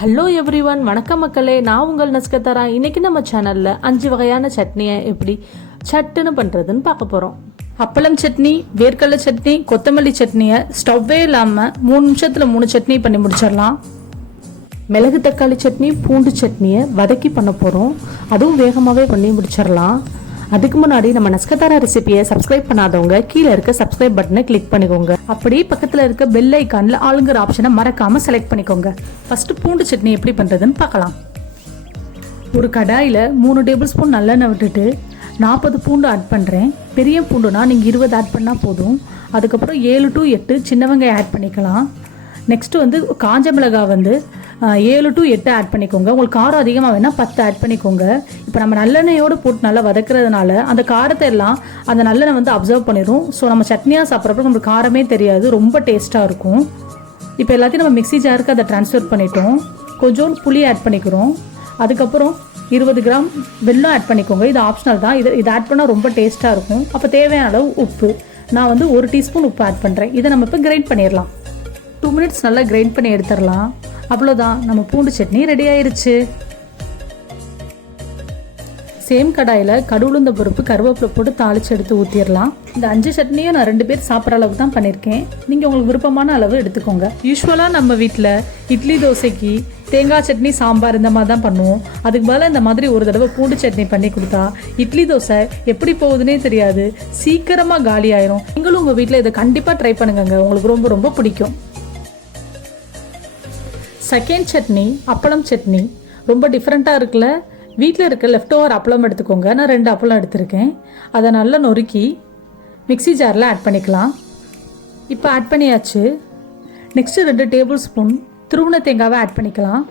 Hello everyone, வணக்கம் மக்களே. நான் உங்கள் நஸ்கத்தாரா. இன்றைக்கி நம்ம சேனலில் 5 வகையான சட்னியை எப்படி சட்டுன்னு பண்ணுறதுன்னு பார்க்க போகிறோம். அப்பளம் சட்னி, வேர்க்கடலை சட்னி, கொத்தமல்லி சட்னியை ஸ்டவ்வே இல்லாமல் 3 நிமிஷத்தில் 3 சட்னி பண்ணி முடிச்சிடலாம். மிளகு தக்காளி சட்னி, பூண்டு சட்னியை வதக்கி பண்ண போகிறோம். அதுவும் வேகமாகவே பண்ணி முடிச்சிடலாம். அதுக்கு முன்னாடி நம்ம நஸ்கத்தாரா ரெசிபியை சப்ஸ்கிரைப் பண்ணாதவங்க கீழே இருக்க சப்ஸ்கிரைப் பட்டனை கிளிக் பண்ணிக்கோங்க. அப்படியே பக்கத்தில் இருக்க பெல் ஐக்கானில் ஆளுங்கிற ஆப்ஷனை மறக்காமல் செலக்ட் பண்ணிக்கோங்க. ஃபஸ்ட்டு பூண்டு சட்னி எப்படி பண்ணுறதுன்னு பார்க்கலாம். ஒரு கடாயில் 3 டேபிள் ஸ்பூன் நல்லெண்ணெய் விட்டுட்டு 40 பூண்டு ஆட் பண்ணுறேன். பெரிய பூண்டுனா நீங்கள் 20 ஆட் பண்ணால் போதும். அதுக்கப்புறம் 7 to 8 சின்ன வெங்காயம் ஆட் பண்ணிக்கலாம். நெக்ஸ்ட்டு காஞ்ச மிளகாய் 7 to 8 ஆட் பண்ணிக்கோங்க. உங்களுக்கு காரம் அதிகமாக வேணால் 10 ஆட் பண்ணிக்கோங்க. இப்போ நம்ம நல்லெண்ணெயோடு போட்டு நல்லா வதக்குறதுனால அந்த காரத்தை எல்லாம் அந்த நல்லெண்ணெய் அப்சர்வ் பண்ணிடும். ஸோ நம்ம சட்னியாக சாப்பிட்றப்ப நம்மளுக்கு காரமே தெரியாது, ரொம்ப டேஸ்ட்டாக இருக்கும். இப்போ எல்லாத்தையும் நம்ம மிக்ஸி ஜாருக்கு அதை ட்ரான்ஸ்ஃபர் பண்ணிட்டோம். கொஞ்சோண்டு புளி ஆட் பண்ணிக்கிறோம். அதுக்கப்புறம் 20 கிராம் வெல்லம் ஆட் பண்ணிக்கோங்க. இது ஆப்ஷனல் தான். இது ஆட் பண்ணால் ரொம்ப டேஸ்ட்டாக இருக்கும். அப்போ தேவையான அளவு உப்பு, நான் 1 டீஸ்பூன் உப்பு ஆட் பண்ணுறேன். இதை நம்ம இப்போ கிரைண்ட் பண்ணிடலாம். 2 மினிட்ஸ் நல்லா கிரைண்ட் பண்ணி எடுத்துடலாம். அவ்வளோதான், நம்ம பூண்டு சட்னி ரெடி ஆயிருச்சு. சேம் கடாயில் கடுகுளுந்த பருப்பு, கருவேப்பிலை போட்டு தாளித்து எடுத்து ஊற்றிடலாம். இந்த 5 சட்னியும் நான் 2 பேர் சாப்பிட்ற அளவுக்கு தான் பண்ணியிருக்கேன். நீங்கள் உங்களுக்கு விருப்பமான அளவு எடுத்துக்கோங்க. யூஸ்வலாக நம்ம வீட்டில் இட்லி தோசைக்கு தேங்காய் சட்னி, சாம்பார் இந்த மாதிரி தான் பண்ணுவோம். அதுக்கு பதிலாக இந்த மாதிரி ஒரு தடவை பூண்டு சட்னி பண்ணி கொடுத்தா இட்லி தோசை எப்படி போகுதுன்னே தெரியாது, சீக்கிரமாக காலி ஆயிரும். நீங்களும் உங்கள் வீட்டில் இதை கண்டிப்பாக ட்ரை பண்ணுங்க, உங்களுக்கு ரொம்ப ரொம்ப பிடிக்கும். செகண்ட் சட்னி அப்பளம் சட்னி. ரொம்ப டிஃப்ரெண்ட்டாக இருக்குல்ல. வீட்டில் இருக்க லெஃப்ட் ஓவர் அப்பளம் எடுத்துக்கோங்க. நான் 2 அப்பளம் எடுத்திருக்கேன். அதை நல்லா நொறுக்கி மிக்ஸி ஜாரில் ஆட் பண்ணிக்கலாம். இப்போ ஆட் பண்ணியாச்சு. நெக்ஸ்ட்டு 2 டேபிள் ஸ்பூன் துருவின தேங்காவை ஆட் பண்ணிக்கலாம்.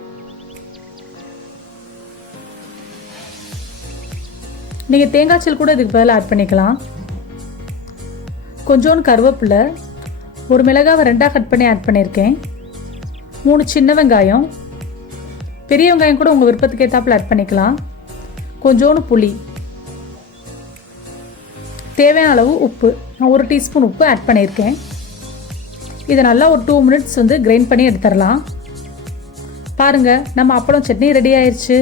நீங்கள் தேங்காய் சல் கூட இதுக்கு பதில் ஆட் பண்ணிக்கலாம். கொஞ்சோண்டு கருவேப்பிலை, ஒரு மிளகாவை 2ஆக கட் பண்ணி ஆட் பண்ணியிருக்கேன். 3 சின்ன வெங்காயம், பெரிய வெங்காயம் கூட உங்கள் விருப்பத்துக்கு ஏற்றாப்புல ஆட் பண்ணிக்கலாம். கொஞ்சோண்டு புளி, தேவையான அளவு உப்பு, நான் 1 டீஸ்பூன் உப்பு ஆட் பண்ணியிருக்கேன். இதை நல்லா ஒரு 2 மினிட்ஸ் கிரைண்ட் பண்ணி எடுத்துடலாம். பாருங்கள், நம்ம அப்பளம் சட்னி ரெடி ஆயிடுச்சு.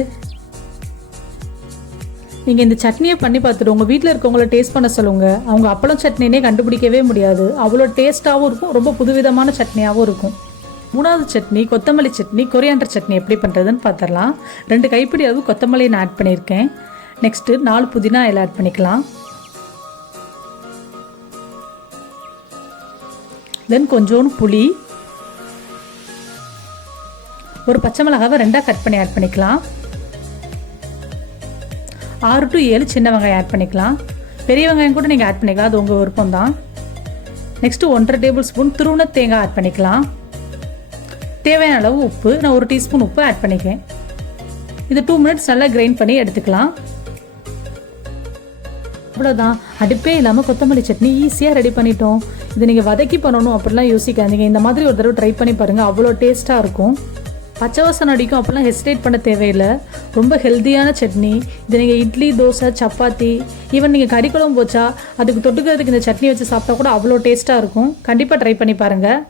நீங்கள் இந்த சட்னியை பண்ணி பார்த்துட்டு உங்கள் வீட்டில் இருக்கவங்கள டேஸ்ட் பண்ண சொல்லுங்கள். அவங்க அப்பளம் சட்னினே கண்டுபிடிக்கவே முடியாது. அவ்வளோ டேஸ்ட்டாகவும் இருக்கும், ரொம்ப புதுவிதமான சட்னியாகவும் இருக்கும். 3வது சட்னி கொத்தமல்லி சட்னி, கொரியாண்டர் சட்னி எப்படி பண்ணுறதுன்னு பார்த்துடலாம். 2 கைப்பிடி அளவு கொத்தமல்லி நான் ஆட் பண்ணியிருக்கேன். நெக்ஸ்ட்டு 4 புதினா இலை ஆட் பண்ணிக்கலாம். தென் கொஞ்சோண்டு புளி, ஒரு பச்சை மிளகாவை 2ஆக கட் பண்ணி ஆட் பண்ணிக்கலாம். 6 to 7 சின்ன வெங்காயம் ஆட் பண்ணிக்கலாம். பெரிய வெங்காயம் கூட நீங்கள் ஆட் பண்ணிக்கலாம், அது உங்கள் விருப்பம் தான். நெக்ஸ்ட்டு 1.5 டேபிள் ஸ்பூன் துருவின தேங்காய் ஆட் பண்ணிக்கலாம். தேவையான அளவு உப்பு, நான் 1 டீஸ்பூன் உப்பு ஆட் பண்ணிக்கிறேன். இது 2 மினிட்ஸ் நல்லா கிரைண்ட் பண்ணி எடுத்துக்கலாம். அவ்வளோதான், அடுப்பே இல்லாமல் கொத்தமல்லி சட்னி ஈஸியாக ரெடி பண்ணிட்டோம். இது நீங்கள் வதக்கி பண்ணணும் அப்படிலாம் யோசிக்காதீங்க. இந்த மாதிரி ஒரு தடவை ட்ரை பண்ணி பாருங்கள், அவ்வளோ டேஸ்ட்டாக இருக்கும். பச்சை வாசனை அடிக்கும் அப்படிலாம் ஹெசிடேட் பண்ண தேவையில்லை. ரொம்ப ஹெல்த்தியான சட்னி. இது நீங்கள் இட்லி, தோசை, சப்பாத்தி, ஈவன் நீங்கள் கறி குழம்பு வச்சா அதுக்கு தொட்டுக்கிறதுக்கு இந்த சட்னி வச்சு சாப்பிட்டா கூட அவ்வளோ டேஸ்ட்டாக இருக்கும். கண்டிப்பாக ட்ரை பண்ணி பாருங்கள்.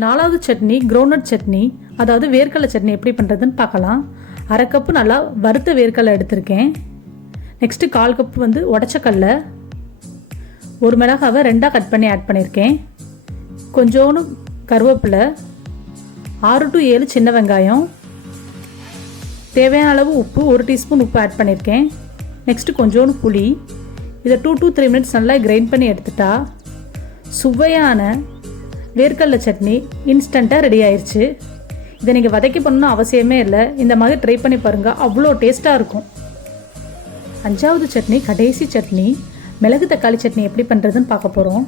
4வது சட்னி கிரவுண்ட்நட் சட்னி, அதாவது வேர்க்கடலை சட்னி எப்படி பண்ணுறதுன்னு பார்க்கலாம். 1/2 கப்பு நல்லா வறுத்த வேர்க்கடலை எடுத்திருக்கேன். நெக்ஸ்ட்டு 1/4 கப்பு உடச்சக்கடலை, ஒரு மிளகாவை 2ஆக கட் பண்ணி ஆட் பண்ணியிருக்கேன். கொஞ்சோண்டு கருவேப்பிலை, 6 to 7 சின்ன வெங்காயம், தேவையான அளவு உப்பு, 1 டீஸ்பூன் உப்பு ஆட் பண்ணியிருக்கேன். நெக்ஸ்ட்டு கொஞ்சோண்டு புளி. இதை 2 to 3 மினிட்ஸ் நல்லா கிரைண்ட் பண்ணி எடுத்துட்டா சுவையான வேர்க்கடலை சட்னி இன்ஸ்டண்ட்டாக ரெடி ஆயிடுச்சு. இதை நீங்கள் வதக்கி பண்ணணும்னு அவசியமே இல்லை. இந்த மாதிரி ட்ரை பண்ணி பாருங்கள், அவ்வளோ டேஸ்ட்டாக இருக்கும். 5வது சட்னி கடைசி சட்னி மிளகு தக்காளி சட்னி எப்படி பண்ணுறதுன்னு பார்க்க போகிறோம்.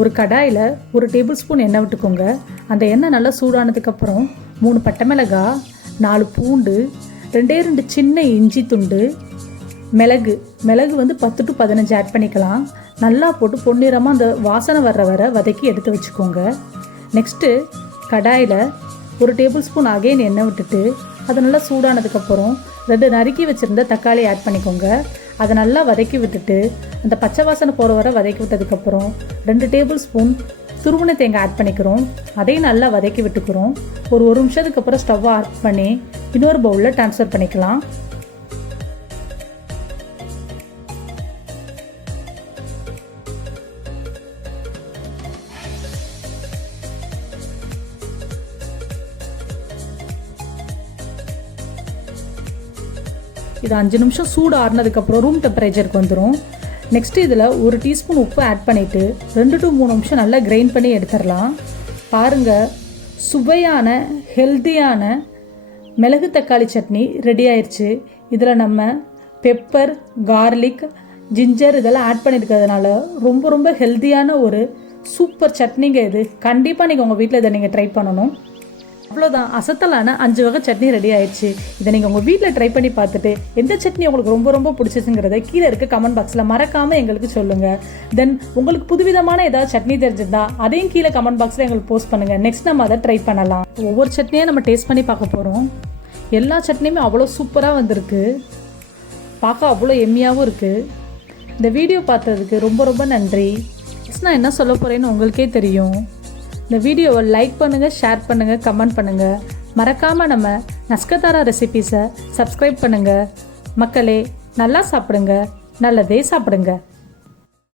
ஒரு கடாயில் 1 டேபிள் ஸ்பூன் எண்ணெய் விட்டுக்கோங்க. அந்த எண்ணெய் நல்லா சூடானதுக்கப்புறம் 3 பட்டை மிளகாய், 4 பூண்டு, 2 சின்ன இஞ்சி துண்டு, மிளகு 10 to 15 ஆட் பண்ணிக்கலாம். நல்லா போட்டு பொன்னிறமாக அந்த வாசனை வர வதக்கி எடுத்து வச்சுக்கோங்க. நெக்ஸ்ட்டு கடாயில் 1 டேபிள் ஸ்பூன் அகைன் எண்ணெய் விட்டுட்டு அது நல்லா சூடானதுக்கப்புறம் 2 நறுக்கி வச்சுருந்த தக்காளி ஆட் பண்ணிக்கோங்க. அதை நல்லா வதக்கி விட்டுட்டு அந்த பச்சை வாசனை போகிற வர வதக்கி விட்டதுக்கப்புறம் 2 டேபிள் ஸ்பூன் துருவன தேங்காய் ஆட் பண்ணிக்கிறோம். அதையும் நல்லா வதக்கி விட்டுக்கிறோம். ஒரு நிமிஷத்துக்கு அப்புறம் ஸ்டவ்வை ஆஃப் பண்ணி இன்னொரு பவுலில் ட்ரான்ஸ்ஃபர் பண்ணிக்கலாம். இது 5 நிமிஷம் சூடு ஆறுனதுக்கப்புறம் ரூம் டெம்பரேச்சருக்கு வந்துடும். நெக்ஸ்ட்டு இதில் 1 டீஸ்பூன் உப்பு ஆட் பண்ணிவிட்டு 2 to 3 நிமிஷம் நல்லா கிரைண்ட் பண்ணி எடுத்துடலாம். பாருங்கள், சுவையான ஹெல்த்தியான மிளகு தக்காளி சட்னி ரெடி ஆயிடுச்சு. இதில் நம்ம பெப்பர், கார்லிக், ஜிஞ்சர் இதெல்லாம் ஆட் பண்ணியிருக்கிறதுனால ரொம்ப ரொம்ப ஹெல்த்தியான ஒரு சூப்பர் சட்னிங்க இது. கண்டிப்பாக நீங்கள் உங்கள் வீட்டில் இதை நீங்கள் ட்ரை பண்ணணும். அவ்வளோதான், அசத்தலான 5 வகை சட்னி ரெடி ஆயிடுச்சு. இதை நீங்கள் உங்கள் வீட்டில் ட்ரை பண்ணி பார்த்துட்டு எந்த சட்னி உங்களுக்கு ரொம்ப ரொம்ப பிடிச்சிச்சுங்கிறத கீழே இருக்க கமெண்ட் பாக்ஸில் மறக்காமல் எங்களுக்கு சொல்லுங்கள். தென் உங்களுக்கு புதுவிதமான ஏதாவது சட்னி தெரிஞ்சிருந்தா அதையும் கீழே கமெண்ட் பாக்ஸில் எங்களுக்கு போஸ்ட் பண்ணுங்கள். நெக்ஸ்ட் நம்ம அதை ட்ரை பண்ணலாம். ஒவ்வொரு சட்னியாக நம்ம டேஸ்ட் பண்ணி பார்க்க போகிறோம். எல்லா சட்னியுமே அவ்வளோ சூப்பராக வந்திருக்கு. பார்க்க அவ்வளோ எம்மியாகவும் இருக்குது. இந்த வீடியோ பார்த்ததுக்கு ரொம்ப ரொம்ப நன்றி. நெக்ஸ்ட் நான் என்ன சொல்ல போகிறேன்னு உங்களுக்கே தெரியும். இந்த வீடியோவை லைக் பண்ணுங்கள், ஷேர் பண்ணுங்கள், கமெண்ட் பண்ணுங்கள். மறக்காமல் நம்ம நஸ்கதாரா ரெசிபீஸை சப்ஸ்கிரைப் பண்ணுங்கள். மக்களே, நல்லா சாப்பிடுங்க, நல்லதே சாப்பிடுங்க.